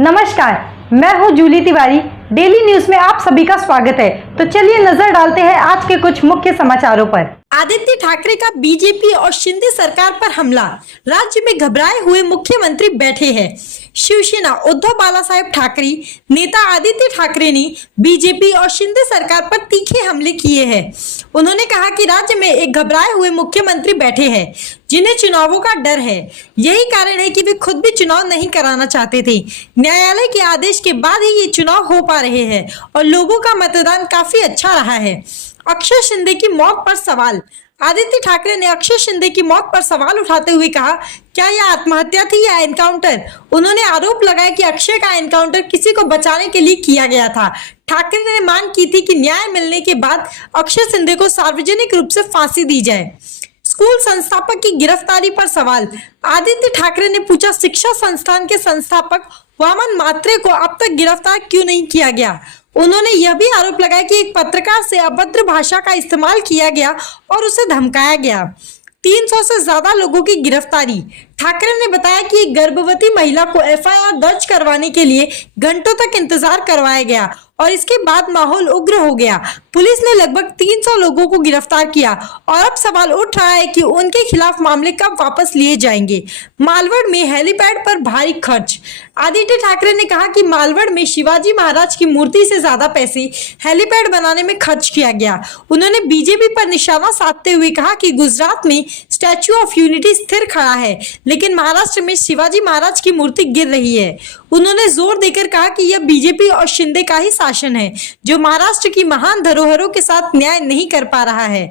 नमस्कार, मैं हूं जूली तिवारी। डेली न्यूज में आप सभी का स्वागत है। तो चलिए नजर डालते हैं आज के कुछ मुख्य समाचारों पर। आदित्य ठाकरे का बीजेपी और शिंदे सरकार पर हमला, राज्य में घबराए हुए मुख्यमंत्री बैठे हैं। शिवसेना उद्धव बालासाहेब ठाकरे नेता आदित्य ठाकरे ने बीजेपी और शिंदे सरकार पर तीखे हमले किए हैं। उन्होंने कहा कि राज्य में एक घबराए हुए मुख्यमंत्री बैठे हैं जिन्हें चुनावों का डर है। यही कारण है कि वे खुद भी चुनाव नहीं कराना चाहते थे। न्यायालय के आदेश के बाद ही ये चुनाव हो पा रहे हैं और लोगों का मतदान काफी अच्छा रहा है। अक्षय शिंदे की मौत पर सवाल, आदित्य ठाकरे ने अक्षय शिंदे की मौत पर सवाल उठाते हुए कहा, क्या यह आत्महत्या थी या एनकाउंटर। उन्होंने आरोप लगाया कि अक्षय का एनकाउंटर किसी को बचाने के लिए किया गया था। ठाकरे ने मांग की थी कि न्याय मिलने के बाद अक्षय शिंदे को सार्वजनिक रूप से फांसी दी जाए। स्कूल संस्थापक की गिरफ्तारी पर सवाल, आदित्य ठाकरे ने पूछा, शिक्षा संस्थान के संस्थापक वामन म्हात्रे को अब तक गिरफ्तार क्यों नहीं किया गया। उन्होंने यह भी आरोप लगाया कि एक पत्रकार से अभद्र भाषा का इस्तेमाल किया गया और उसे धमकाया गया। 300 से ज्यादा लोगों की गिरफ्तारी। ठाकरे ने बताया कि एक गर्भवती महिला को एफआईआर दर्ज करवाने के लिए घंटों तक इंतजार करवाया गया और इसके बाद माहौल उग्र हो गया। पुलिस ने लगभग 300 लोगों को गिरफ्तार किया और अब सवाल उठ रहा है कि उनके खिलाफ मामले कब वापस लिए जाएंगे। मालवड़ में हेलीपैड पर भारी खर्च। आदित्य ठाकरे ने कहा कि मालवड़ में शिवाजी महाराज की मूर्ति से ज्यादा पैसे हेलीपैड बनाने में खर्च किया गया। उन्होंने बीजेपी पर निशाना साधते हुए कहा कि गुजरात में स्टैच्यू ऑफ यूनिटी स्थिर खड़ा है, लेकिन महाराष्ट्र में शिवाजी महाराज की मूर्ति गिर रही है। उन्होंने जोर देकर कहा कि यह बीजेपी और शिंदे का ही शासन है जो महाराष्ट्र की महान धरोहरों के साथ न्याय नहीं कर पा रहा है।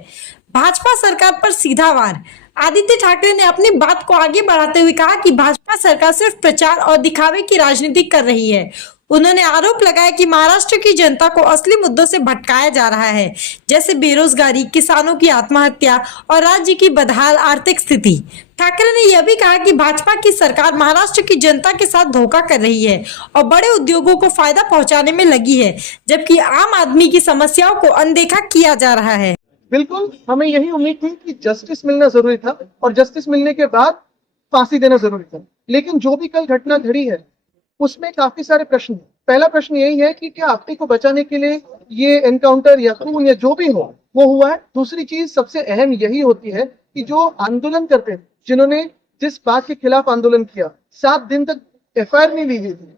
भाजपा सरकार पर सीधा वार। आदित्य ठाकरे ने अपनी बात को आगे बढ़ाते हुए कहा कि भाजपा सरकार सिर्फ प्रचार और दिखावे की राजनीति कर रही है। उन्होंने आरोप लगाया कि महाराष्ट्र की जनता को असली मुद्दों से भटकाया जा रहा है, जैसे बेरोजगारी, किसानों की आत्महत्या और राज्य की बदहाल आर्थिक स्थिति। ठाकरे ने यह भी कहा कि भाजपा की सरकार महाराष्ट्र की जनता के साथ धोखा कर रही है और बड़े उद्योगों को फायदा पहुंचाने में लगी है, जबकि आम आदमी की समस्याओं को अनदेखा किया जा रहा है। बिल्कुल, हमें यही उम्मीद थी कि जस्टिस मिलना जरूरी था और जस्टिस मिलने के बाद फांसी देना जरूरी था। लेकिन जो भी कल घटना घड़ी है उसमें काफी सारे प्रश्न हैं। पहला प्रश्न यही है कि क्या आपी को बचाने के लिए ये एनकाउंटर या खून या जो भी हो वो हुआ है। दूसरी चीज सबसे अहम यही होती है कि जो आंदोलन करते थे, जिन्होंने जिस बात के खिलाफ आंदोलन किया, 7 दिन तक एफआईआर नहीं ली गई थी,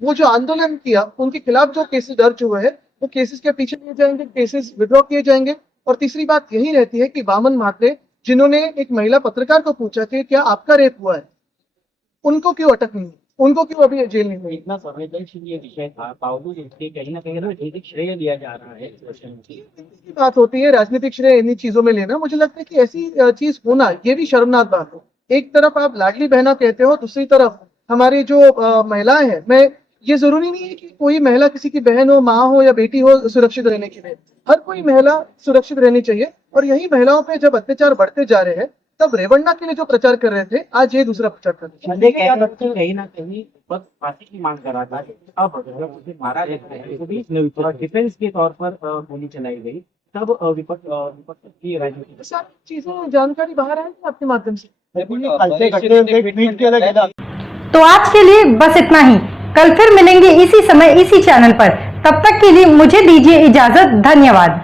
वो जो आंदोलन किया उनके खिलाफ जो केसेस दर्ज हुए हैं वो केसेस के पीछे लिए जाएंगे, केसेस विड्रॉ किए जाएंगे। और तीसरी बात यही रहती है कि वामन म्हात्रे, जिन्होंने एक महिला पत्रकार को पूछा कि क्या आपका रेप हुआ है, उनको क्यों अटक नहीं, उनको क्यों अभी जेल नहीं हुई। इतना संवेदनशील ये विषय था, बावजूद इसके कहीं ना कहीं राजनीतिक श्रेय दिया जा रहा है। बात होती है राजनीतिक श्रेय इन्हीं चीजों में लेना। मुझे लगता है कि ऐसी चीज होना ये भी शर्मनाक बात है। एक तरफ आप लाडली बहना कहते हो, दूसरी तरफ हमारी जो महिलाएं हैं, मैं ये जरूरी नहीं है कि कोई महिला किसी की बहन हो, माँ हो या बेटी हो सुरक्षित रहने के लिए। हर कोई महिला सुरक्षित रहनी चाहिए। और यही महिलाओं पे जब अत्याचार बढ़ते जा रहे हैं तब रेवन्ना के लिए जो प्रचार कर रहे थे, आज ये दूसरा प्रचार कर रहे हैं। कहीं ना कहीं बस फांसी की मांग कर रहा था। अब उसे मारा जाता है तो भी थोड़ा डिफेंस के तौर पर गोली चलाई गई, तब विपक्ष की राजनीति सारी चीजें जानकारी बाहर आएगी आपके माध्यम से। तो आज के लिए बस इतना ही। कल फिर मिलेंगे इसी समय इसी चैनल पर। तब तक के लिए मुझे दीजिए इजाजत। धन्यवाद।